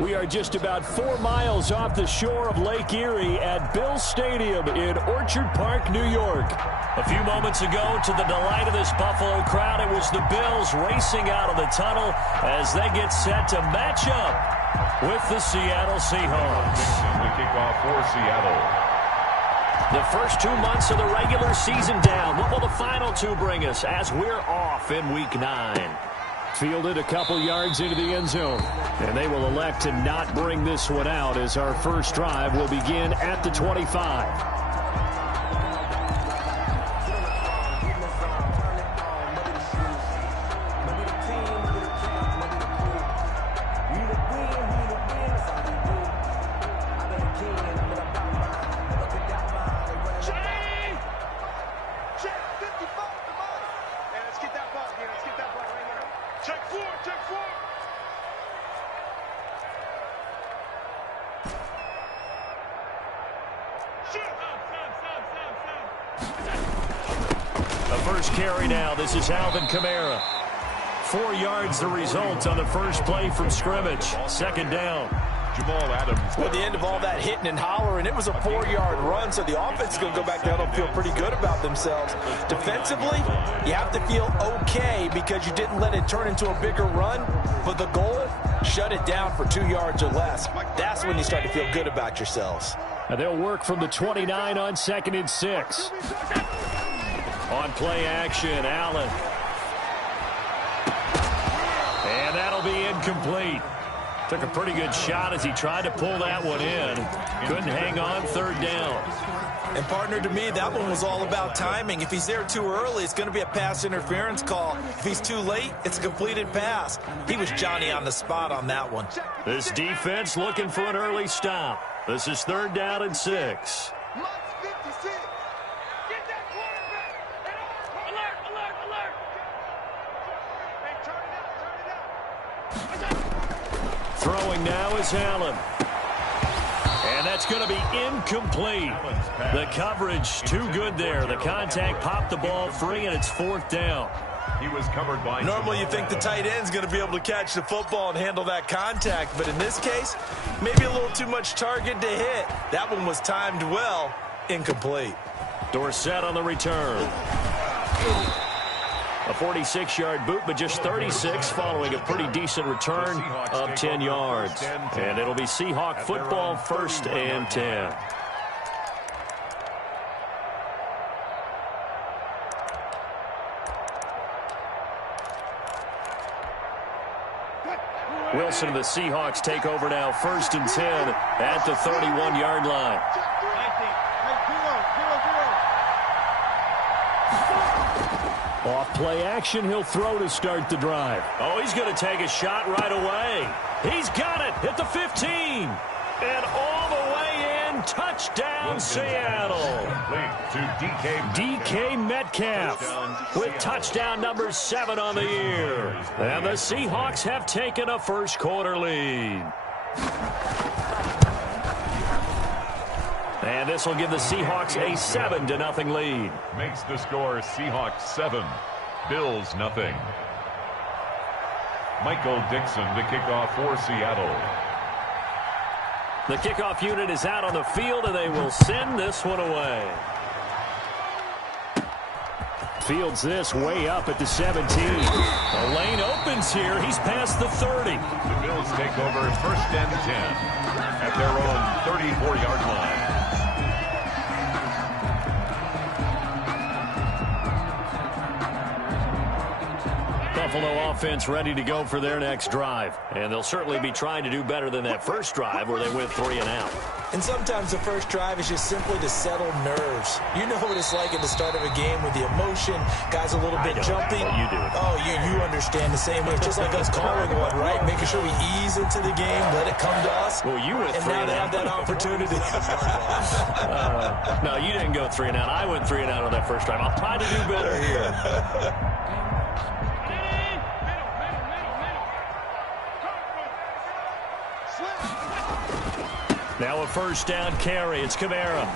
We are just about 4 miles off the shore of Lake Erie at Bill Stadium in Orchard Park, New York. A few moments ago, to the delight of this Buffalo crowd, it was the Bills racing out of the tunnel as they get set to match up with the Seattle Seahawks. The kickoff for Seattle. The first 2 months of the regular season down. What will the final 2 bring us as we're off in Week 9? Fielded a couple yards into the end zone. And they will elect to not bring this one out as our first drive will begin at the 25. First carry now. This is Alvin Kamara. 4 yards the result on the first play from scrimmage. Second down. Jamal Adams. With the end of all that hitting and hollering, it was a 4-yard run, so the offense is going to go back down and feel pretty good about themselves. Defensively, you have to feel okay because you didn't let it turn into a bigger run, but the goal, shut it down for 2 yards or less. That's when you start to feel good about yourselves. And they'll work from the 29 on 2nd and 6. On play action, Allen. And that'll be incomplete. Took a pretty good shot as he tried to pull that one in. Couldn't hang on, 3rd down. And partner, to me, that one was all about timing. If he's there too early, it's going to be a pass interference call. If he's too late, it's a completed pass. He was Johnny on the spot on that one. This defense looking for an early stop. This is 3rd down and 6. Throwing now is Allen. And that's going to be incomplete. The coverage too good there. The contact popped the ball free, and it's 4th down. He was covered by... Normally you think the tight end's going to be able to catch the football and handle that contact, but in this case, maybe a little too much target to hit. That one was timed well. Incomplete. Dorsett on the return. A 46-yard boot, but just 36 following a pretty decent return of 10 yards. And it'll be Seahawk football, 1st and 10. Wilson and the Seahawks take over now, 1st and 10 at the 31-yard line. Off play action, he'll throw to start the drive. Oh, he's going to take a shot right away. He's got it at the 15. And all the way in, touchdown Seattle. DK Metcalf with touchdown number 7 on the year. And the Seahawks have taken a first quarter lead. And this will give the Seahawks a 7-0 lead. Makes the score Seahawks 7, Bills 0. Michael Dixon, the kickoff for Seattle. The kickoff unit is out on the field, and they will send this one away. Fields this way up at the 17. The lane opens here. He's past the 30. The Bills take over 1st and 10 at their own 34-yard line. Buffalo offense ready to go for their next drive. And they'll certainly be trying to do better than that first drive where they went 3 and out. And sometimes the first drive is just simply to settle nerves. You know what it's like at the start of a game with the emotion, guys a little bit jumpy. Well, you do. Oh, you understand the same way. It's just like us calling one, right? Making sure we ease into the game, let it come to us. Well, you went 3 and now and they out. have that opportunity. No, you didn't go 3 and out. I went 3 and out on that first drive. I'll try to do better here. Now a 1st down carry. It's Kamara.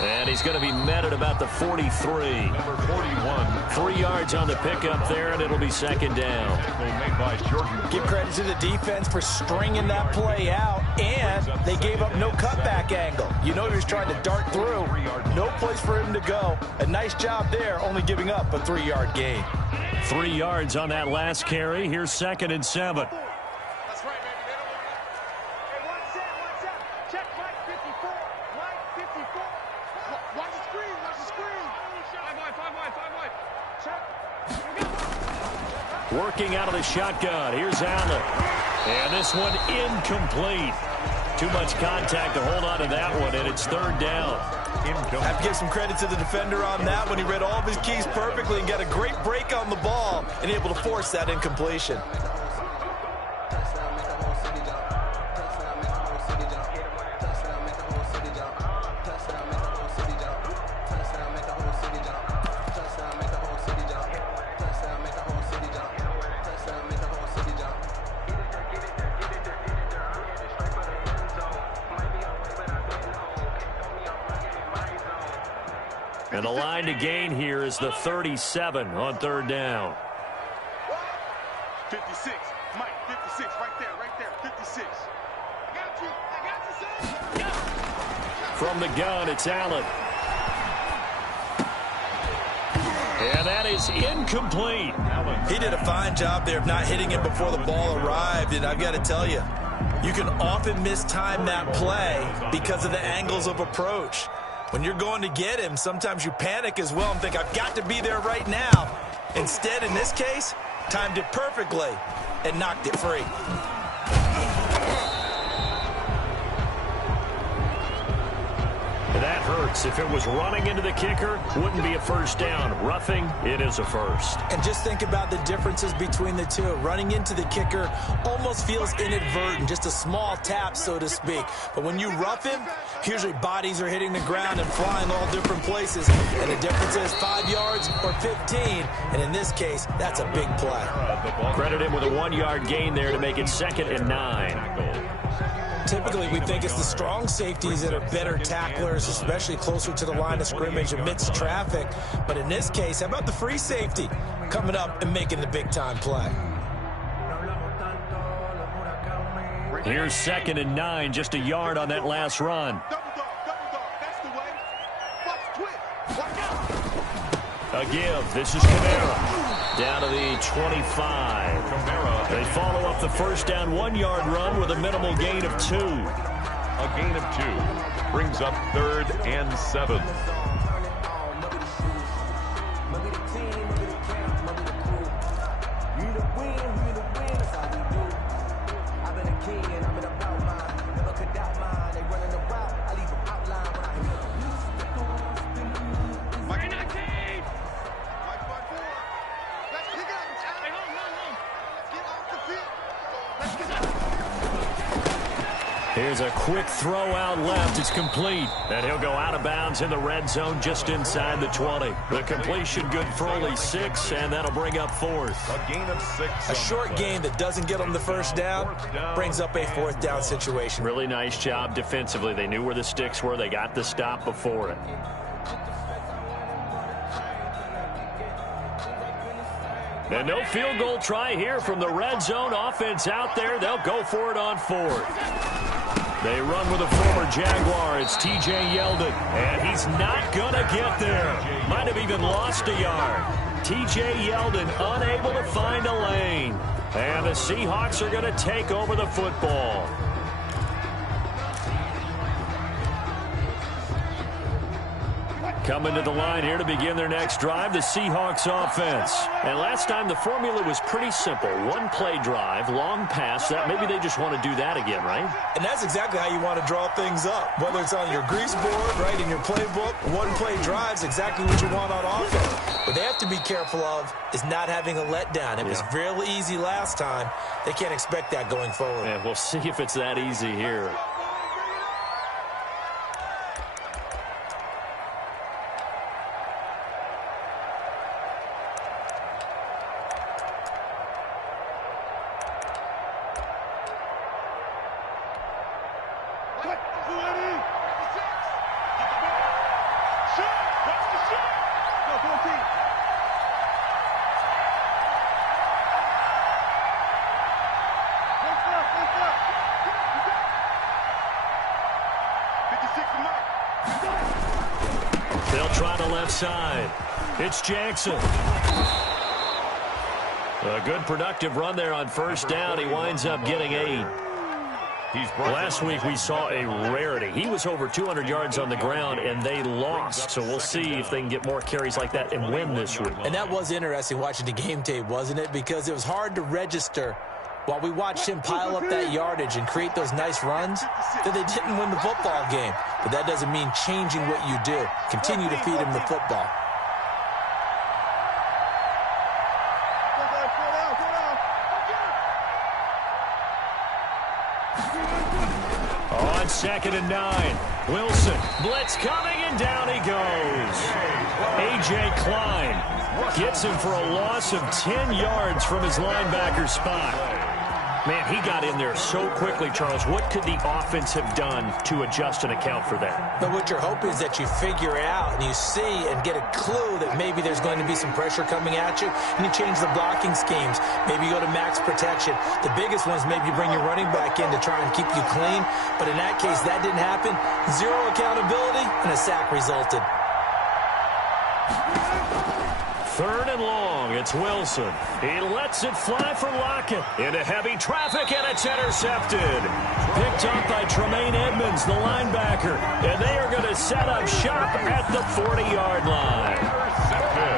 And he's going to be met at about the 43. Number 41. 3 yards on the pickup there, and it'll be second down. Made by Jordan. Give credit to the defense for stringing that play out, and they gave up no cutback angle. You know he was trying to dart through. No place for him to go. A nice job there, only giving up a 3-yard gain. 3 yards on that last carry. Here's 2nd and 7. That's right, baby. They don't want hey, watch out. Check Mike 54. Mike 54. Watch the screen. Watch the screen. 5 wide. Check. Working out of the shotgun. Here's Allen. And this one incomplete. Too much contact to hold on to that one, and it's 3rd down. Have to give some credit to the defender on that one. He read all of his keys perfectly and got a great break on the ball and able to force that incompletion. And the line to gain here is the 37 on 3rd down. 56. Mike 56. Right there. 56. I got you, son. From the gun, it's Allen. And that is incomplete. He did a fine job there of not hitting him before the ball arrived, and I've got to tell you, you can often mistime that play because of the angles of approach. When you're going to get him, sometimes you panic as well and think, I've got to be there right now. Instead, in this case, timed it perfectly and knocked it free. That hurts. If it was running into the kicker, wouldn't be a first down. Roughing, it is a first. And just think about the differences between the two. Running into the kicker almost feels inadvertent, just a small tap, so to speak. But when you rough him, usually bodies are hitting the ground and flying all different places. And the difference is 5 yards or 15. And in this case, that's a big play. Credit him with a 1-yard gain there to make it 2nd and 9. Typically, we think it's the strong safeties that are better tacklers, especially closer to the line of scrimmage amidst traffic. But in this case, how about the free safety coming up and making the big-time play? Here's 2nd and 9, just a yard on that last run. Double dog. That's the way. Watch twist. Watch out. A give. This is Kamara. Down to the 25. Kamara. They follow up the first down 1-yard run with a minimal gain of 2. A gain of 2 brings up 3rd and 7. Here's a quick throw out left. It's complete. And he'll go out of bounds in the red zone just inside the 20. The completion good for only 6, and that'll bring up 4th. A gain of 6. A short gain that doesn't get them the first down brings up a 4th down situation. Really nice job defensively. They knew where the sticks were. They got the stop before it. And no field goal try here from the red zone. Offense out there. They'll go for it on 4th. They run with a former Jaguar. It's T.J. Yeldon. And he's not going to get there. Might have even lost a yard. T.J. Yeldon unable to find a lane. And the Seahawks are going to take over the football. Coming to the line here to begin their next drive, the Seahawks offense. And last time the formula was pretty simple. 1-play drive, long pass. That maybe they just want to do that again, right? And that's exactly how you want to draw things up. Whether it's on your grease board, right, in your playbook, 1-play drive's exactly what you want on offense. What they have to be careful of is not having a letdown. It was fairly easy last time. They can't expect that going forward. And we'll see if it's that easy here. 14. What's up? 56 to 9. They'll try the left side. It's Jackson. A good productive run there on first down. He winds up getting 8. Last week we saw a rarity. He was over 200 yards on the ground, and they lost. So we'll see if they can get more carries like that and win this week. And that was interesting watching the game tape, wasn't it? Because it was hard to register while we watched him pile up that yardage and create those nice runs that they didn't win the football game. But that doesn't mean changing what you do. Continue to feed him the football. On 2nd and 9, Wilson, blitz coming, and down he goes. A.J. Klein gets him for a loss of 10 yards from his linebacker spot. Man, he got in there so quickly, Charles. What could the offense have done to adjust and account for that? But what you're hoping is that you figure it out and you see and get a clue that maybe there's going to be some pressure coming at you, and you change the blocking schemes. Maybe you go to max protection. The biggest ones, maybe you bring your running back in to try and keep you clean. But in that case, that didn't happen. Zero accountability, and a sack resulted. 3rd and long, it's Wilson. He lets it fly for Lockett. Into heavy traffic, and it's intercepted. Picked up by Tremaine Edmonds, the linebacker. And they are going to set up shop at the 40-yard line.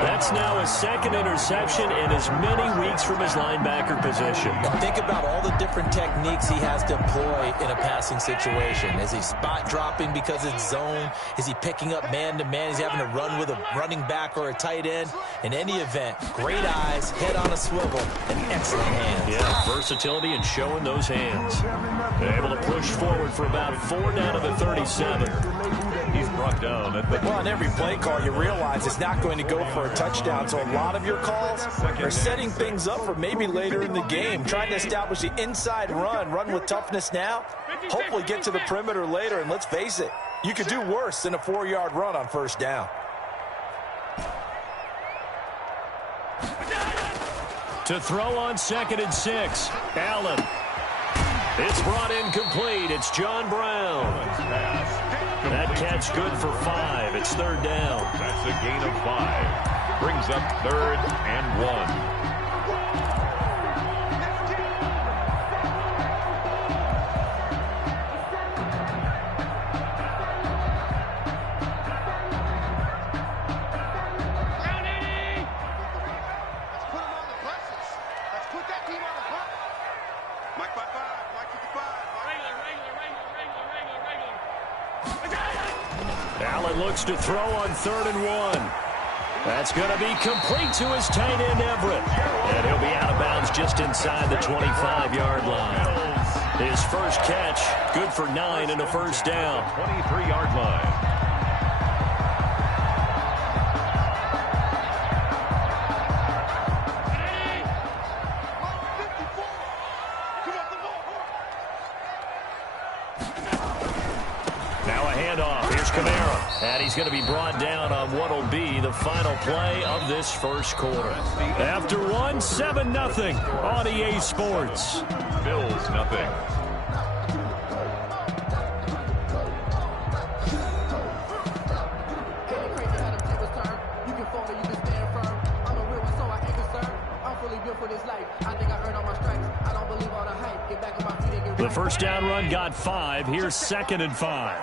That's now his 2nd interception in as many weeks from his linebacker position. Think about all the different techniques he has to employ in a passing situation. Is he spot dropping because it's zone? Is he picking up man-to-man? Is he having to run with a running back or a tight end? In any event, great eyes, head on a swivel, and excellent hands. Yeah, versatility and showing those hands. They're able to push forward for about 4 down to the 37. He's brought down at the... Well, on every play call, you realize it's not going to go for a touchdown. So a lot of your calls are setting things up for maybe later in the game, trying to establish the inside run with toughness now, hopefully get to the perimeter later. And let's face it, you could do worse than a 4-yard run on first down. To throw on 2nd and 6, Allen. It's brought in complete. It's John Brown. That catch good for 5. It's 3rd down. That's a gain of 5. Brings up 3rd and 1. Allen looks to throw on 3rd and 1. That's going to be complete to his tight end, Everett. And he'll be out of bounds just inside the 25-yard line. His first catch, good for 9 and a first down. 23-yard line. And he's going to be brought down on what will be the final play of this first quarter. After 7-0 on EA Sports. Bills nothing. The first down run got 5. Here's 2nd and 5.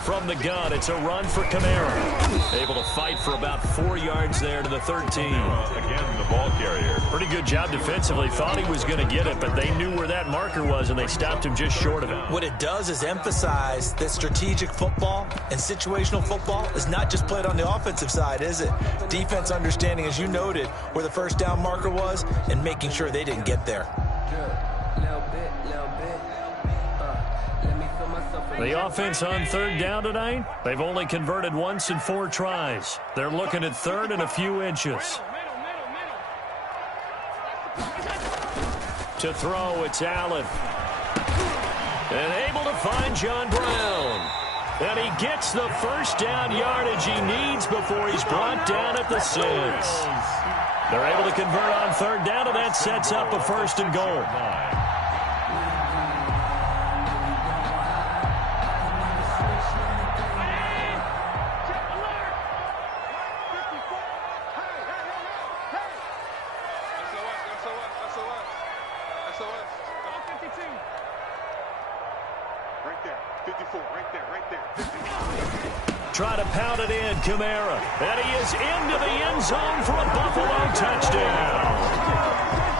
From the gun, it's a run for Kamara. Able to fight for about 4 yards there to the 13. Again, the ball carrier. Pretty good job defensively. Thought he was going to get it, but they knew where that marker was, and they stopped him just short of it. What it does is emphasize that strategic football and situational football is not just played on the offensive side, is it? Defense understanding, as you noted, where the first down marker was and making sure they didn't get there. The offense on 3rd down tonight, they've only converted once in 4 tries. They're looking at 3rd and a few inches. To throw, it's Allen. And able to find John Brown. And he gets the first down yardage he needs before he's brought down at the 6. They're able to convert on third down, and that sets up a 1st and goal. Try to pound it in, Kamara. And he is into the end zone for a Buffalo touchdown.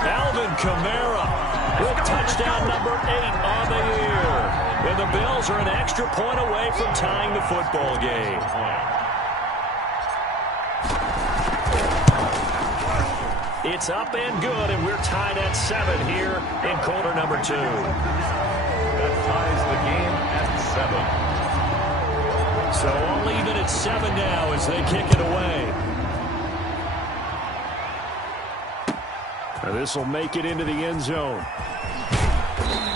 Alvin Kamara with touchdown number 8 on the year. And the Bills are an extra point away from tying the football game. It's up and good, and we're tied at 7 here in quarter number 2. That ties the game at 7. So all even at 7 now as they kick it away. This will make it into the end zone.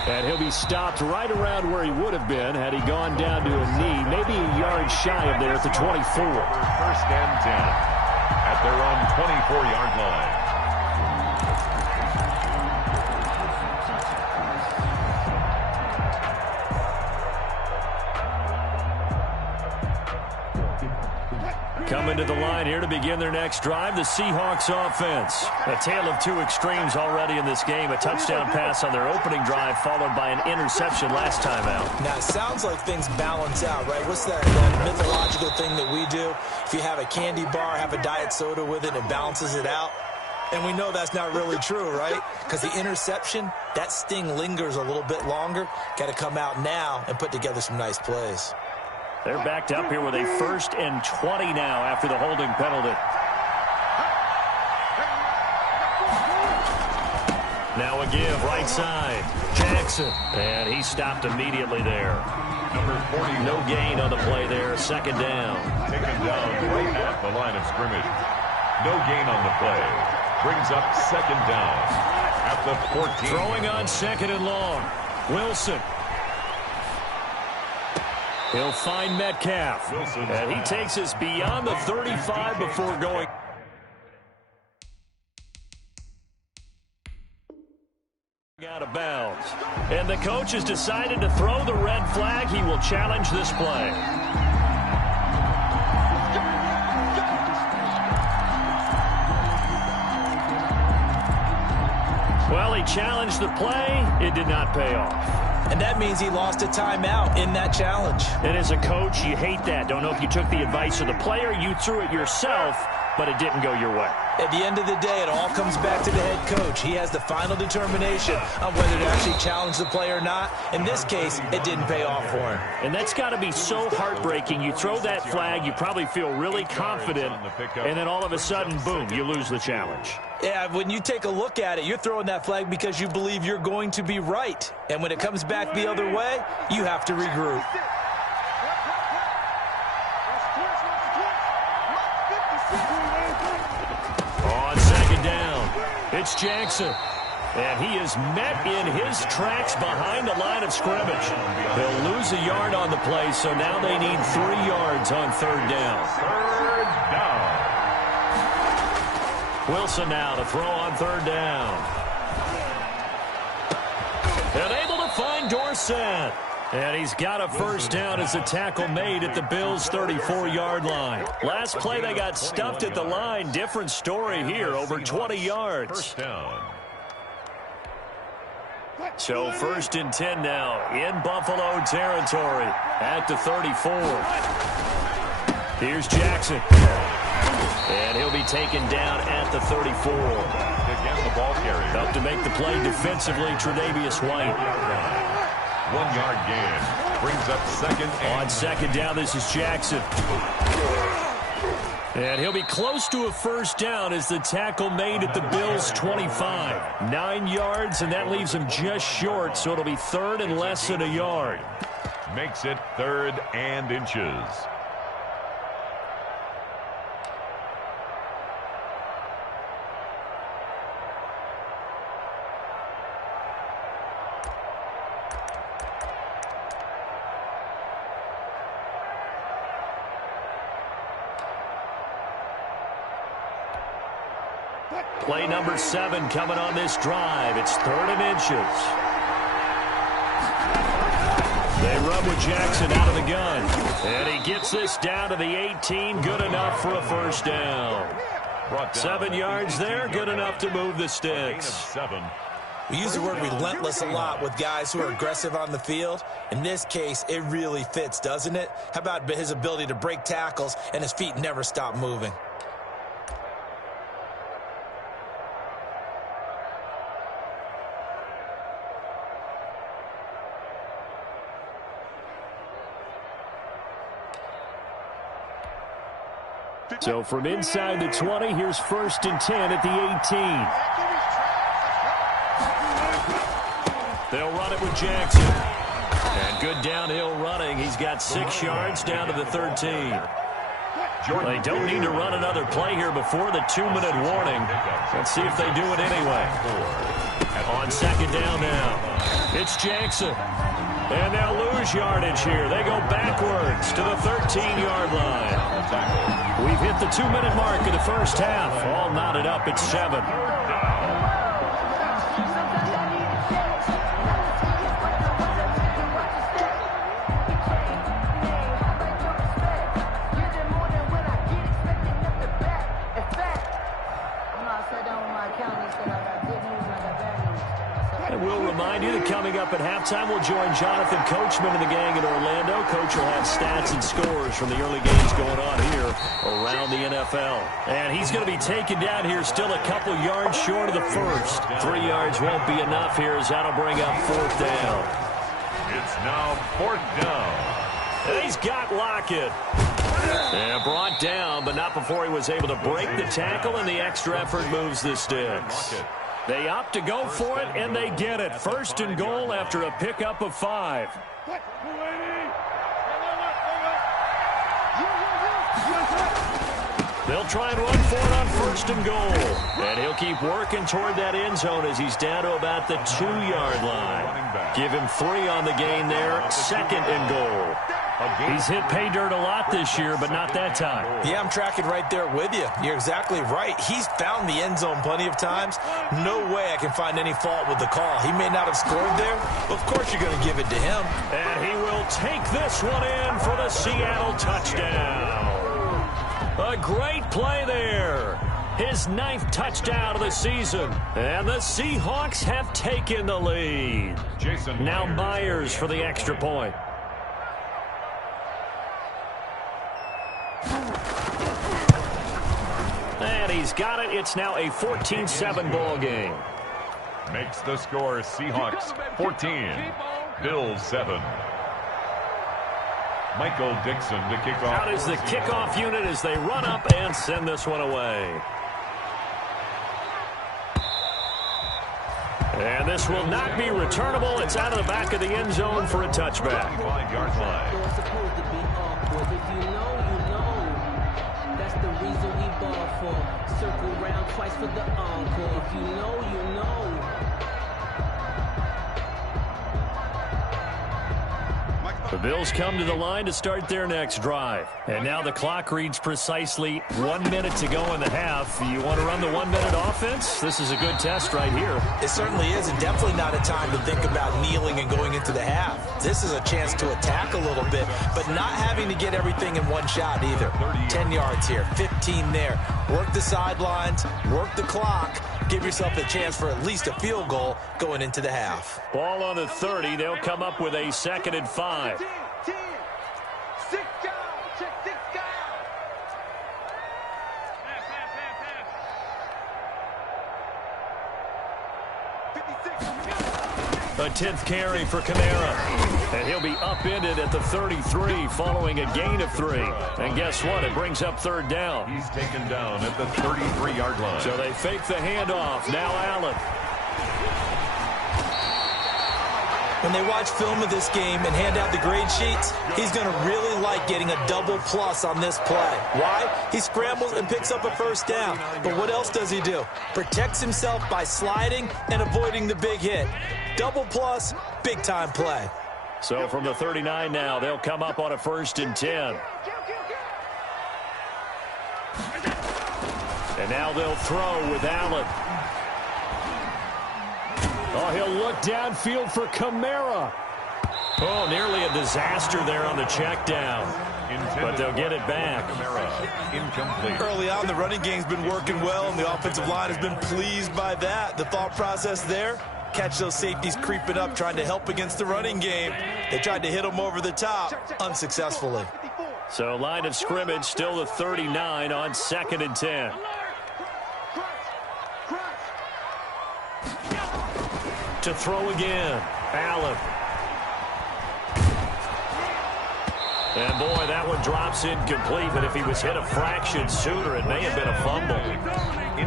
And he'll be stopped right around where he would have been had he gone down to a knee, maybe a yard shy of there at the 24. 1st and 10 at their own 24-yard line. Coming to the line here to begin their next drive, the Seahawks offense. A tale of 2 extremes already in this game. A touchdown pass on their opening drive followed by an interception last time out. Now, it sounds like things balance out, right? What's that mythological thing that we do? If you have a candy bar, have a diet soda with it, it balances it out. And we know that's not really true, right? Because the interception, that sting lingers a little bit longer. Got to come out now and put together some nice plays. They're backed up here with a 1st and 20 now after the holding penalty. Now a give right side. Jackson. And he stopped immediately there. Number 40. No gain on the play there. 2nd down. Taken down right at the line of scrimmage. No gain on the play. Brings up 2nd down at the 14. Throwing on 2nd and long. Wilson. He'll find Metcalf. And he takes us beyond the 35 before going out of bounds. And the coach has decided to throw the red flag. He will challenge this play. Well, he challenged the play. It did not pay off. And that means he lost a timeout in that challenge. And as a coach, you hate that. Don't know if you took the advice of the player, you threw it yourself, but it didn't go your way. At the end of the day, it all comes back to the head coach. He has the final determination on whether to actually challenge the play or not. In this case, it didn't pay off for him. And that's got to be so heartbreaking. You throw that flag, you probably feel really confident, and then all of a sudden, boom, you lose the challenge. Yeah, when you take a look at it, you're throwing that flag because you believe you're going to be right. And when it comes back the other way, you have to regroup. On 2nd down, it's Jackson. And he is met in his tracks behind the line of scrimmage. They'll lose a yard on the play, so now they need 3 yards on 3rd down. 3rd down. Wilson now to throw on 3rd down. And able to find Dorsett. And he's got a 1st down as a tackle made at the Bills' 34-yard line. Last play they got stuffed at the line. Different story here, over 20 yards. 1st down. So 1st and 10 now in Buffalo territory at the 34. Here's Jackson. And he'll be taken down at the 34. Again, the ball carrier. Up to make the play defensively, Tre'Davious White. 1-yard gain. Brings up 2nd and... On 2nd down, this is Jackson. And he'll be close to a 1st down as the tackle made at the Bills' 25. 9 yards, and that leaves him just short, so it'll be 3rd and less than a yard. Makes it 3rd and inches. Play number 7 coming on this drive. It's 3rd and inches. They run with Jackson out of the gun. And he gets this down to the 18. Good enough for a first down. 7 yards there. Good enough to move the sticks. We use the word relentless a lot with guys who are aggressive on the field. In this case, it really fits, doesn't it? How about his ability to break tackles and his feet never stop moving? So from inside the 20, here's 1st and 10 at the 18. They'll run it with Jackson. And good downhill running. He's got 6 yards down to the 13. They don't need to run another play here before the 2-minute warning. Let's see if they do it anyway. On 2nd down now, it's Jackson. And they'll lose yardage here. They go backwards to the 13-yard line. We've hit the 2-minute mark of the first half. All knotted up at 7. And we'll remind you that coming up at halftime, we'll join Jonathan Coachman and the gang in Orlando. Coach will have stats and scores from the early games going on here around the NFL. And he's going to be taken down here still a couple yards short of the first. 3 yards won't be enough here as that'll bring up 4th down. It's now 4th down. And he's got Lockett. And brought down, but not before he was able to break the tackle, and the extra effort moves the sticks. They opt to go for it, and they get it. 1st and goal after a pickup of 5. They'll try and run for it on 1st and goal. And he'll keep working toward that end zone as he's down to about the 2-yard line. Give him 3 on the gain there. 2nd and goal. He's hit pay dirt a lot this year, but not that time. Yeah, I'm tracking right there with you. You're exactly right. He's found the end zone plenty of times. No way I can find any fault with the call. He may not have scored there, but of course you're going to give it to him. And he will take this one in for the Seattle touchdown. A great play there. His 9th touchdown of the season. And the Seahawks have taken the lead. Now Myers for the extra point. And he's got it. It's now a 14-7 ball game. Makes the score Seahawks 14, Bills 7. Michael Dixon to kick off. Out is the kickoff unit as they run up and send this one away. And this will not be returnable. It's out of the back of the end zone for a touchback. 5-yard line. Circle round twice for the encore. If you know, you know. The Bills come to the line to start their next drive. And now the clock reads precisely 1 minute to go in the half. You want to run the 1-minute offense? This is a good test right here. It certainly is, and definitely not a time to think about kneeling and going into the half. This is a chance to attack a little bit, but not having to get everything in one shot either. 10 yards here, 15 there. Work the sidelines, work the clock. Give yourself a chance for at least a field goal going into the half. Ball on the 30. They'll come up with a 2nd and 5. 10, 6 down, check 6 down. A 10th carry for Kamara. And he'll be upended at the 33 following a gain of 3. And guess what? It brings up 3rd down. He's taken down at the 33-yard line. So they fake the handoff. Now Allen. When they watch film of this game and hand out the grade sheets, he's going to really like getting a double plus on this play. Why? He scrambles and picks up a first down. But what else does he do? Protects himself by sliding and avoiding the big hit. Double plus, big-time play. So from the 39 now, they'll come up on a 1st and 10. And now they'll throw with Allen. Oh, he'll look downfield for Kamara. Oh, nearly a disaster there on the check down. But they'll get it back. Incomplete. Early on, the running game's been working well, and the offensive line has been pleased by that. The thought process there, catch those safeties creeping up, trying to help against the running game. They tried to hit them over the top, unsuccessfully. So line of scrimmage still the 39 on 2nd and 10. To throw again, Allen. And boy, that one drops incomplete, but if he was hit a fraction sooner, it may have been a fumble.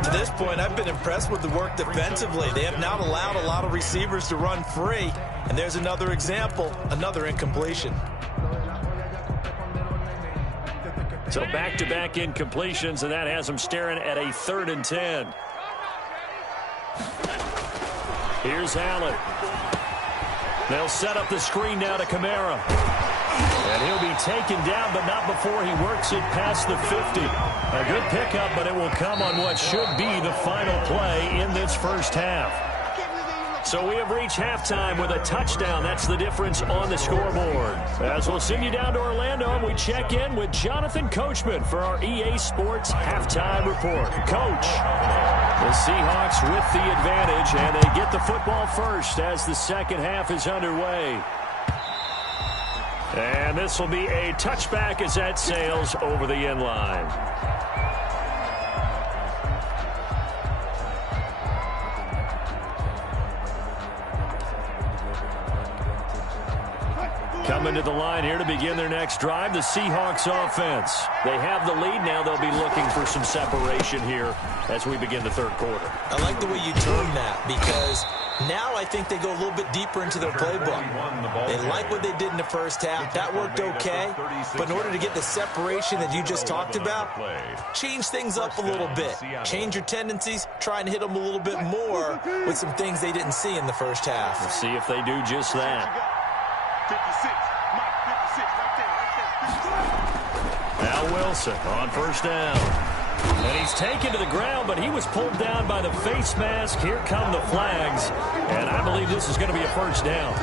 To this point, I've been impressed with the work defensively. They have not allowed a lot of receivers to run free, and there's another example, another incompletion. So back-to-back incompletions, and that has them staring at a 3rd and 10. Here's Allen. They'll set up the screen now to Kamara. And he'll be taken down, but not before he works it past the 50. A good pickup, but it will come on what should be the final play in this first half. So we have reached halftime with a touchdown. That's the difference on the scoreboard. As we'll send you down to Orlando, and we check in with Jonathan Coachman for our EA Sports Halftime Report. Coach, the Seahawks with the advantage, and they get the football first as the second half is underway. And this will be a touchback as that sails over the end line. Coming to the line here to begin their next drive, the Seahawks offense. They have the lead now. They'll be looking for some separation here as we begin the third quarter. I like the way you term that, because now I think they go a little bit deeper into their playbook. They like what they did in the first half. That worked okay. But in order to get the separation that you just talked about, change things up a little bit. Change your tendencies. Try and hit them a little bit more with some things they didn't see in the first half. We'll see if they do just that. 56. Now Wilson on first down. And he's taken to the ground, but he was pulled down by the face mask. Here come the flags. And I believe this is going to be a first down.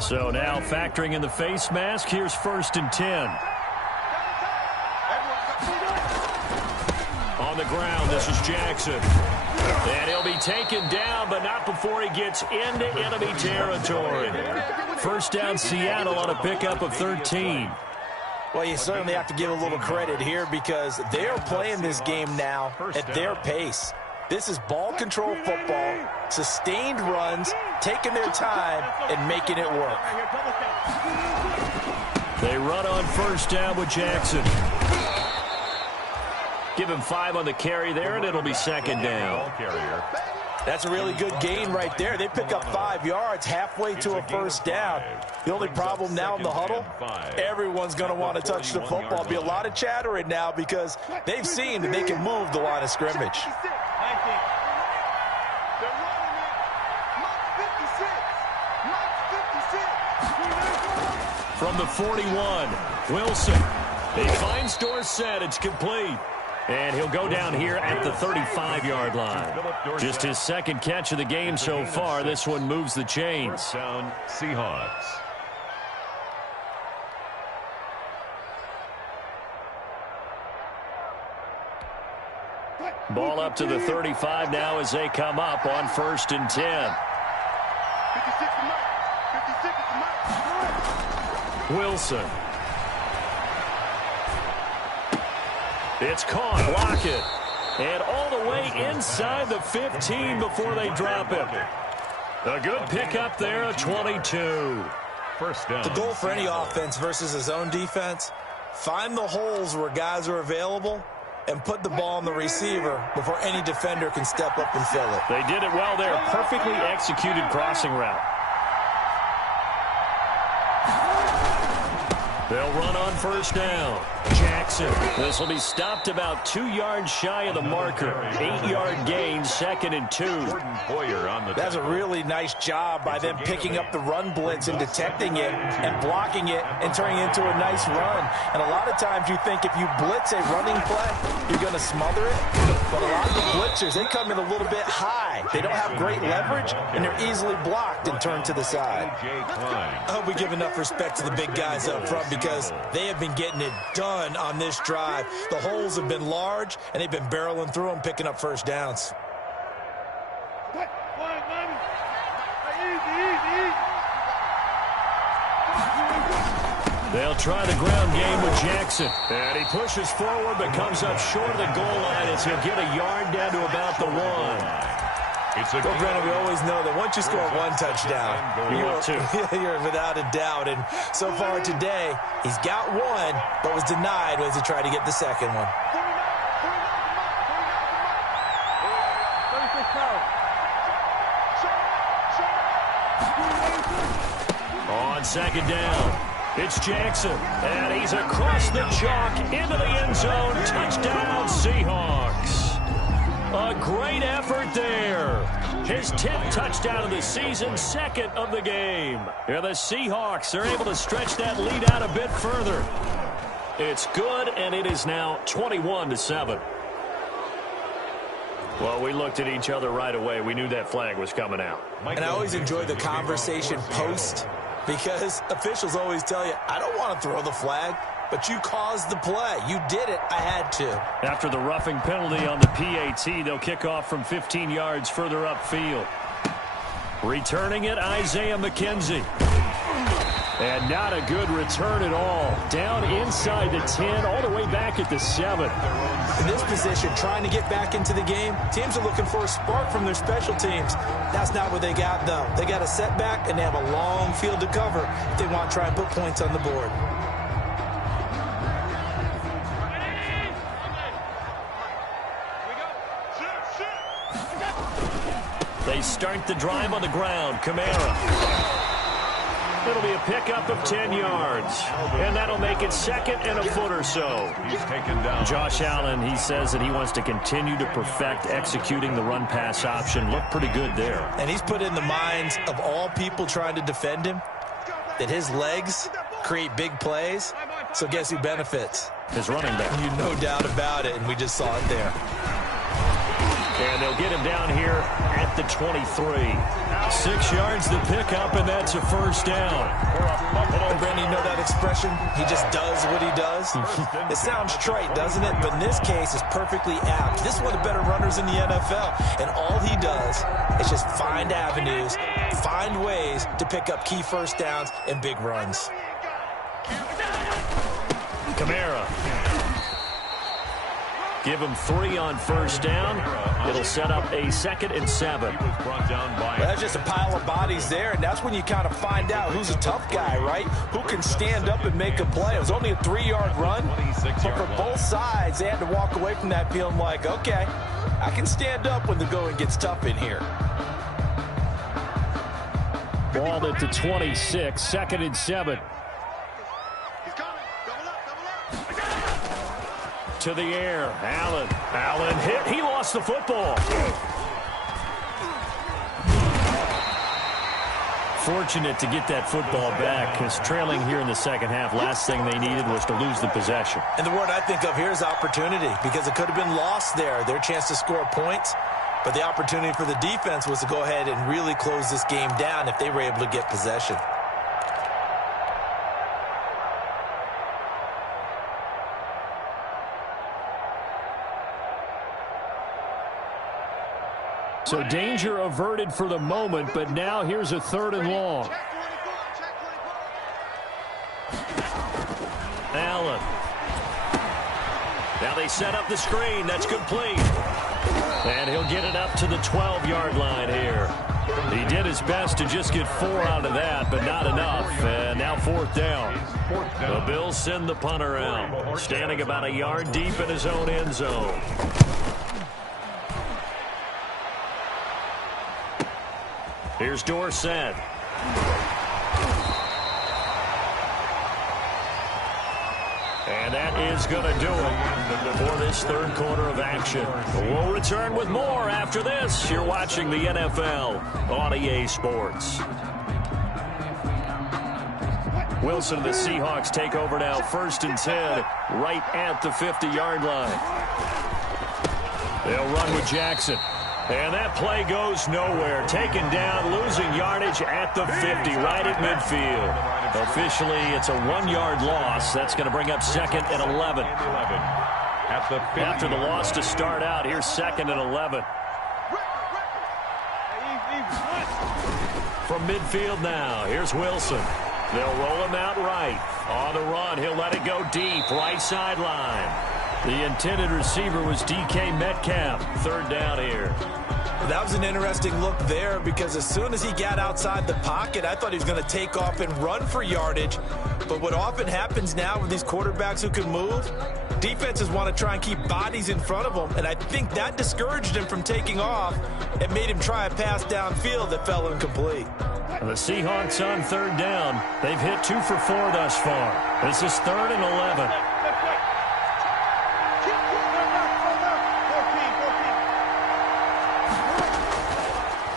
So now factoring in the face mask, here's 1st and 10. On the ground, this is Jackson. And he'll be taken down, but not before he gets into enemy territory. First down, Seattle on a pickup of 13. Well, you certainly have to give a little credit here, because they are playing this game now at their pace. This is ball control football, sustained runs, taking their time, and making it work. They run on first down with Jackson. Give him 5 on the carry there, and it'll be second down. That's a really good gain right there. They pick up 5 yards halfway to a first down. The only problem now in the huddle, everyone's going to want to touch the football. There'll be a lot of chattering now, because they've seen that they can move the line of scrimmage. From the 41, Wilson. He finds Dorsett. It's complete. And he'll go down here at the 35-yard line. Just his second catch of the game so far. This one moves the chains. First down, Seahawks. Ball up to the 35 now as they come up on 1st and 10. Wilson. It's caught. Lockett. And all the way inside the 15 before they drop him. A good pickup there, a 22. First down. The goal for any offense versus a zone defense, find the holes where guys are available and put the ball on the receiver before any defender can step up and fill it. They did it well there. Perfectly executed crossing route. They'll run on first down. Jackson. This will be stopped about 2 yards shy of the marker. 8-yard gain, 2nd and 2. That's a really nice job by them picking up the run blitz and detecting it and blocking it and turning it into a nice run. And a lot of times you think if you blitz a running play, you're going to smother it. But a lot of the blitzers, they come in a little bit high. They don't have great leverage, and they're easily blocked and turned to the side. I hope we give enough respect to the big guys up front because they have been getting it done on this drive. The holes have been large, and they've been barreling through them, picking up first downs. They'll try the ground game with Jackson. And he pushes forward but comes up short of the goal line as he'll get a yard down to about the 1. Well, Brandon, we always know that once you score one touchdown, you're without a doubt. And so far today, he's got one, but was denied as he tried to get the second one. On second down, it's Jackson. And he's across the chalk into the end zone. Touchdown, Seahawks. A great effort there. His 10th touchdown of the season, 2nd of the game. Yeah, the Seahawks are able to stretch that lead out a bit further. It's good, and it is now 21-7. Well, we looked at each other right away. We knew that flag was coming out. And I always enjoy the conversation post because officials always tell you, I don't want to throw the flag. But you caused the play. You did it. I had to. After the roughing penalty on the PAT, they'll kick off from 15 yards further upfield. Returning it, Isaiah McKenzie. And not a good return at all. Down inside the 10, all the way back at the 7. In this position, trying to get back into the game, teams are looking for a spark from their special teams. That's not what they got, though. They got a setback, and they have a long field to cover if they want to try and put points on the board. They start the drive on the ground. Kamara. It'll be a pickup of 10 yards. And that'll make it 2nd and a foot or so. He's taken down. Josh Allen, he says that he wants to continue to perfect executing the run-pass option. Looked pretty good there. And he's put in the minds of all people trying to defend him that his legs create big plays. So guess who benefits? His running back. You no doubt about it, and we just saw it there. And they'll get him down here at the 23. 6 yards to pick up, and that's a first down. And Brandon, you know that expression? He just does what he does. It sounds trite, doesn't it? But in this case, it's perfectly apt. This is one of the better runners in the NFL. And all he does is just find avenues, find ways to pick up key first downs and big runs. Kamara. Give him 3 on first down. It'll set up a 2nd and 7. Well, that's just a pile of bodies there, and that's when you kind of find out who's a tough guy, right? Who can stand up and make a play. It was only a 3-yard run, but for both sides, they had to walk away from that feeling like, okay, I can stand up when the going gets tough in here. Ball at the 26, 2nd and 7. To the air, Allen hit, he lost the football. Fortunate to get that football back, because trailing here in the second half, last thing they needed was to lose the possession. And the word I think of here is opportunity, because it could have been lost there, their chance to score points, but the opportunity for the defense was to go ahead and really close this game down if they were able to get possession. So danger averted for the moment, but now here's a 3rd and long. Allen. Now they set up the screen. That's complete. And he'll get it up to the 12-yard line here. He did his best to just get 4 out of that, but not enough. And now 4th down. The Bills send the punter out, standing about a yard deep in his own end zone. Here's Dorsett. And that is going to do it for this third quarter of action. We'll return with more after this. You're watching the NFL on EA Sports. Wilson and the Seahawks take over now, 1st and 10, right at the 50-yard line. They'll run with Jackson. And that play goes nowhere. Taken down, losing yardage at the 50, right at midfield. Officially, it's a 1-yard loss. That's going to bring up 2nd and 11. After the loss to start out, here's 2nd and 11. From midfield now, here's Wilson. They'll roll him out right. On the run, he'll let it go deep, right sideline. The intended receiver was DK Metcalf. 3rd down here. That was an interesting look there because as soon as he got outside the pocket, I thought he was going to take off and run for yardage. But what often happens now with these quarterbacks who can move, defenses want to try and keep bodies in front of them. And I think that discouraged him from taking off and made him try a pass downfield that fell incomplete. And the Seahawks on 3rd down. They've hit 2 for 4 thus far. This is 3rd and 11.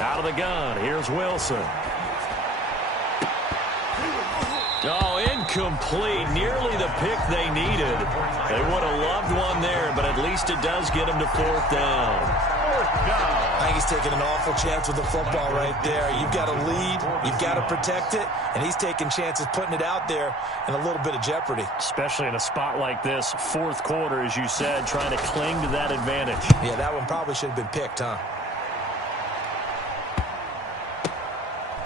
Out of the gun, here's Wilson. Oh, incomplete. Nearly the pick they needed. They would have loved one there, but at least it does get them to 4th down. I think he's taking an awful chance with the football right there. You've got to lead, you've got to protect it, and he's taking chances putting it out there in a little bit of jeopardy. Especially in a spot like this, 4th quarter, as you said, trying to cling to that advantage. Yeah, that one probably should have been picked, huh?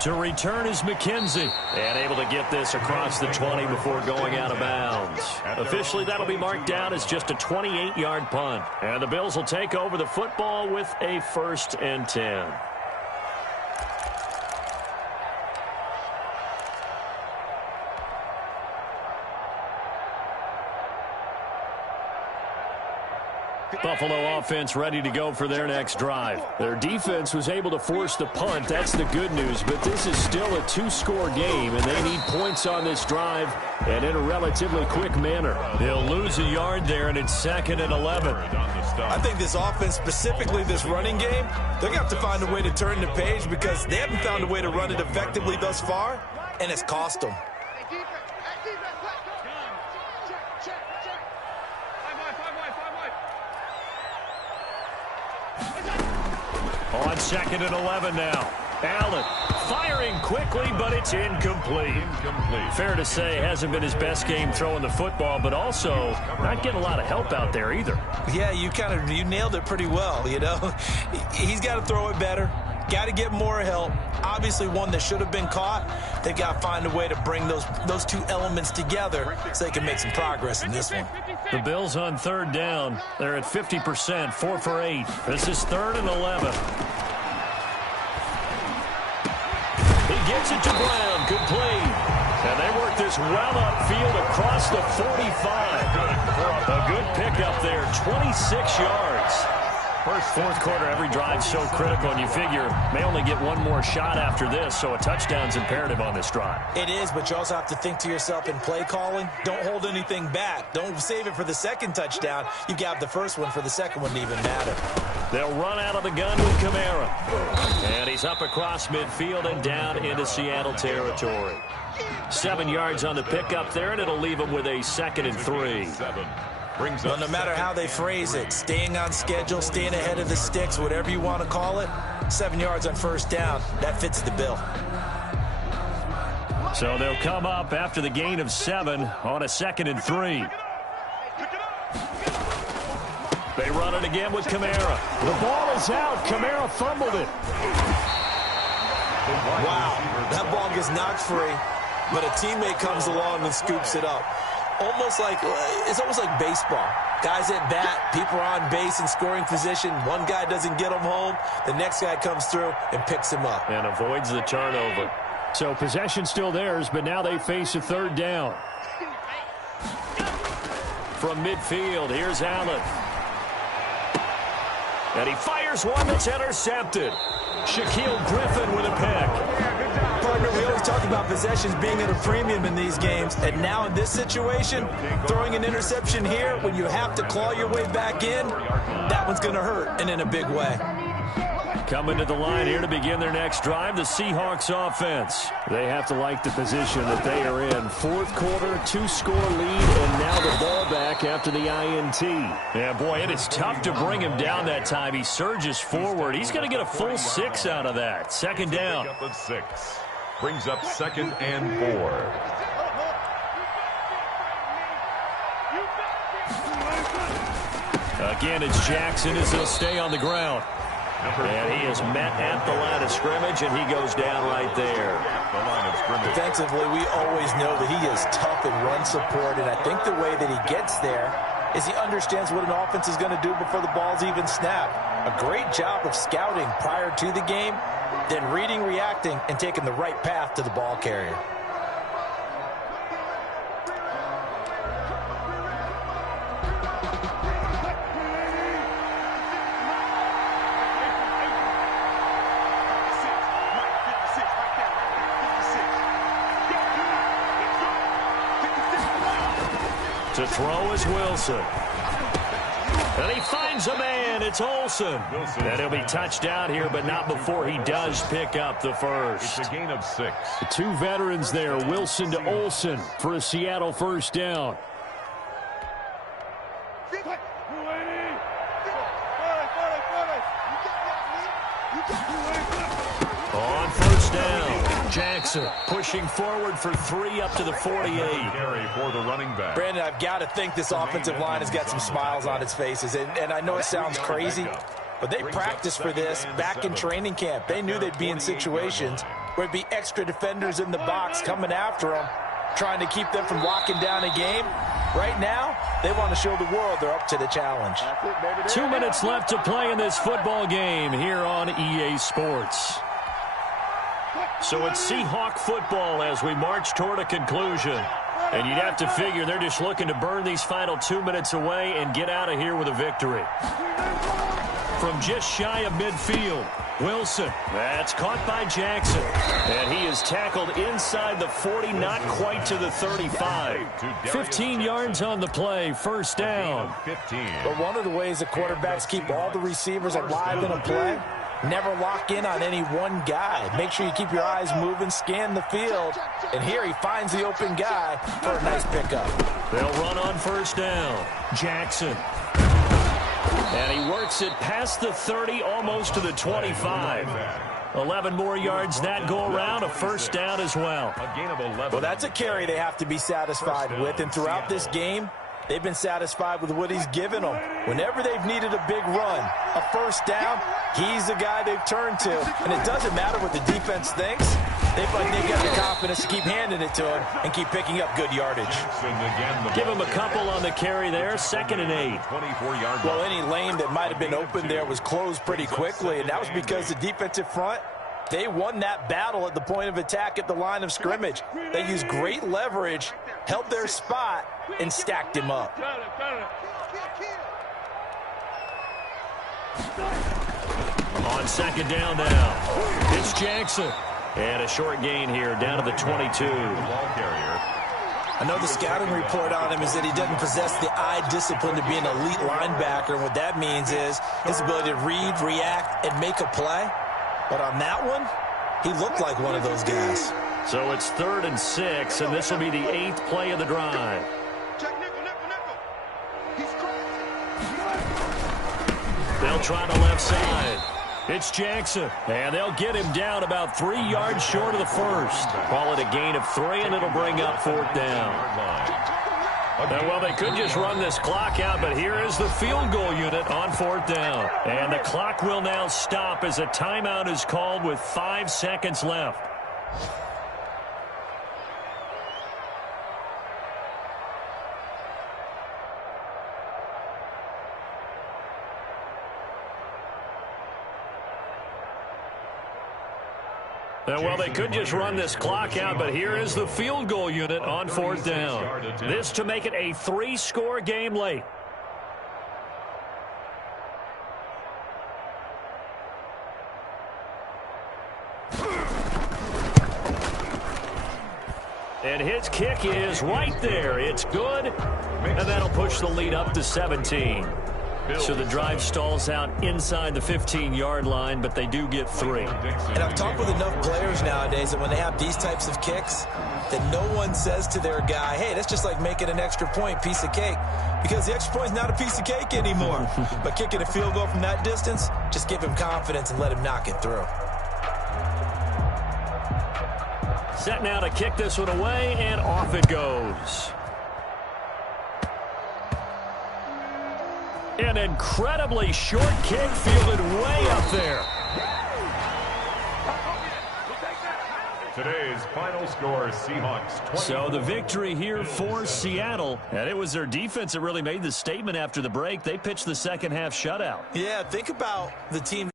To return is McKenzie. And able to get this across the 20 before going out of bounds. Officially, that'll be marked down as just a 28-yard punt. And the Bills will take over the football with a 1st and 10. Buffalo offense ready to go for their next drive. Their defense was able to force the punt. That's the good news. But this is still a 2-score game, and they need points on this drive and in a relatively quick manner. They'll lose a yard there, and it's 2nd and 11. I think this offense, specifically this running game, they're going to have to find a way to turn the page because they haven't found a way to run it effectively thus far, and it's cost them. On 2nd and 11 now. Allen firing quickly, but it's incomplete. Fair to say, hasn't been his best game throwing the football, but also not getting a lot of help out there either. Yeah, you nailed it pretty well, you know. He's got to throw it better. Got to get more help. Obviously, one that should have been caught. They've got to find a way to bring those 2 elements together so they can make some progress in this one. The Bills on 3rd down. They're at 50%, 4 for 8. This is 3rd and 11. He gets it to Brown, complete. And they work this well upfield across the 45. A good pickup there, 26 yards. 4th quarter, every drive so critical, and you figure may only get one more shot after this, so a touchdown's imperative on this drive. It is, but you also have to think to yourself in play calling, don't hold anything back. Don't save it for the 2nd touchdown. You got the 1st one for the 2nd one to even matter. They'll run out of the gun with Kamara. And he's up across midfield and down into Seattle territory. 7 yards on the pickup there, and it'll leave him with a 2nd and 3. Well, no matter how they phrase it, staying on schedule, staying ahead of the sticks, whatever you want to call it, 7 yards on 1st down, that fits the bill. So they'll come up after the gain of 7 on a 2nd and 3. They run it again with Kamara. The ball is out. Kamara fumbled it. Wow, that ball gets knocked free, but a teammate comes along and scoops it up. It's almost like baseball. Guys at bat, people are on base in scoring position. One guy doesn't get him home. The next guy comes through and picks him up. And avoids the turnover. So possession still theirs, but now they face a 3rd down. From midfield, here's Allen. And he fires one that's intercepted. Shaquille Griffin with a pick. partner, we always talk about possessions being at a premium in these games, and now in this situation, throwing an interception here when you have to claw your way back in, that one's going to hurt, and in a big way. Coming to the line here to begin their next drive, the Seahawks offense. They have to like the position that they are in. Fourth quarter, 2-score lead, and now the ball back after the INT. Yeah, boy, it is tough to bring him down that time. He surges forward. He's going to get a full 6 out of that. Second down. Up of 6. Brings up 2nd and 4. Again, it's Jackson as he'll stay on the ground. And he is met at the line of scrimmage, and he goes down right there. Defensively, we always know that he is tough in run support, and I think the way that he gets there is he understands what an offense is going to do before the ball's even snapped. A great job of scouting prior to the game, then reading, reacting, and taking the right path to the ball carrier. To throw is Wilson. And he finds a man. It's Olsen. And he'll be touched down here, but not before he does pick up the first. It's a gain of 6. The 2 veterans there, Wilson to Olsen for a Seattle first down. On first down, Jackson pushing forward for 3 up to the 48. Carry for the running back. Brandon, I've got to think this offensive line has got some smiles on its faces, and I know it sounds crazy, but they practiced for this back in training camp. They knew they'd be in situations where it'd be extra defenders in the box coming after them, trying to keep them from locking down a game. Right now, they want to show the world they're up to the challenge. 2 minutes left to play in this football game here on EA Sports. So it's Seahawk football as we march toward a conclusion. And you'd have to figure they're just looking to burn these final 2 minutes away and get out of here with a victory. From just shy of midfield, Wilson. That's caught by Jackson. And he is tackled inside the 40, not quite to the 35. 15 yards on the play, first down. But one of the ways the quarterbacks keep all the receivers alive in a play, never lock in on any one guy. Make sure you keep your eyes moving, scan the field. And here he finds the open guy for a nice pickup. They'll run on first down. Jackson. And he works it past the 30, almost to the 25. 11 more yards that go around, a first down as well. A gain of 11. Well, that's a carry they have to be satisfied with. And throughout this game, they've been satisfied with what he's given them. Whenever they've needed a big run, a first down, he's the guy they've turned to. And it doesn't matter what the defense thinks. They feel like they've got the confidence to keep handing it to him and keep picking up good yardage. Give him a couple on the carry there, 2nd and 8. 24-yard. Well, any lane that might have been open there was closed pretty quickly, and that was because the defensive front, they won that battle at the point of attack at the line of scrimmage. They used great leverage, held their spot, and stacked him up. On second down now, it's Jackson. And a short gain here, down to the 22. Ball carrier. I know the scouting report on him is that he doesn't possess the eye discipline to be an elite linebacker. And what that means is his ability to read, react, and make a play. But on that one, he looked like one of those guys. So it's 3rd and 6, and this will be the 8th play of the drive. They'll try the left side. It's Jackson, and they'll get him down about 3 yards short of the first. Call it a gain of 3, and it'll bring up 4th down. And, well, they could just run this clock out, but here is the field goal unit on 4th down. And the clock will now stop as a timeout is called with 5 seconds left. Well, they could just run this clock out, but here is the field goal unit on 4th down. This to make it a 3-score game late. And his kick is right there. It's good, and that'll push the lead up to 17. So the drive stalls out inside the 15-yard line, but they do get 3. And I've talked with enough players nowadays that when they have these types of kicks, that no one says to their guy, hey, that's just like making an extra point, piece of cake. Because the extra point is not a piece of cake anymore. But kicking a field goal from that distance, just give him confidence and let him knock it through. Set now to kick this one away, and off it goes. An incredibly short kick fielded way up there. Today's final score, Seahawks 20. So the victory here for Seattle, and it was their defense that really made the statement after the break. They pitched the second half shutout. Yeah, think about the team.